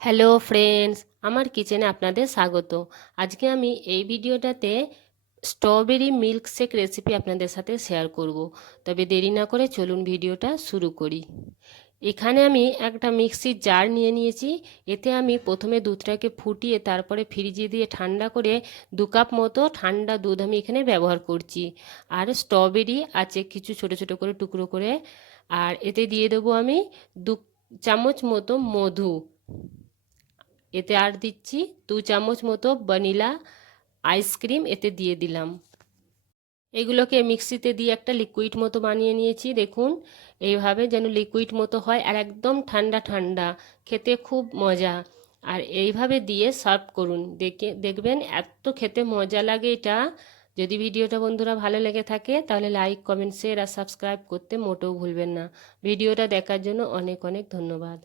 Hello friends, আমার কিচেনে আপনাদের স্বাগত। আজকে আমি এই ভিডিওটাতে স্ট্রবেরি মিল্কশেক রেসিপি আপনাদের সাথে শেয়ার করব। তবে দেরি না করে চলুন ভিডিওটা শুরু করি। এখানে আমি একটা মিক্সির জার নিয়ে নিয়েছি। এতে আমি প্রথমে দুধটাকে ফুটিয়ে তারপরে ফ্রিজে দিয়ে ঠান্ডা করে 2 কাপ মতো ঠান্ডা দুধ আমি এখানে ব্যবহার করছি। আর স্ট্রবেরি আছে কিছু ছোট ছোট করে টুকরো করে। আর এতে দিয়ে দেবো আমি 2 চামচ মতো মধু। এতে আর দিচ্ছি 2 চামচ মতো ভ্যানিলা আইসক্রিম এতে দিয়ে দিলাম। এগুলোকে মিক্সিতে দিয়ে একটা লিকুইড মতো বানিয়ে নিয়েছি। দেখুন এইভাবে যেন লিকুইড মতো হয়, আর একদম ঠান্ডা ঠান্ডা, খেতে খুব মজা। আর এইভাবে দিয়ে সার্ভ করুন, দেখবেন এত খেতে মজা লাগে এটা। যদি ভিডিওটা বন্ধুরা ভালো লেগে থাকে তাহলে লাইক, কমেন্ট, শেয়ার আর সাবস্ক্রাইব করতে মোটেও ভুলবেন না। ভিডিওটা দেখার জন্য অনেক অনেক ধন্যবাদ।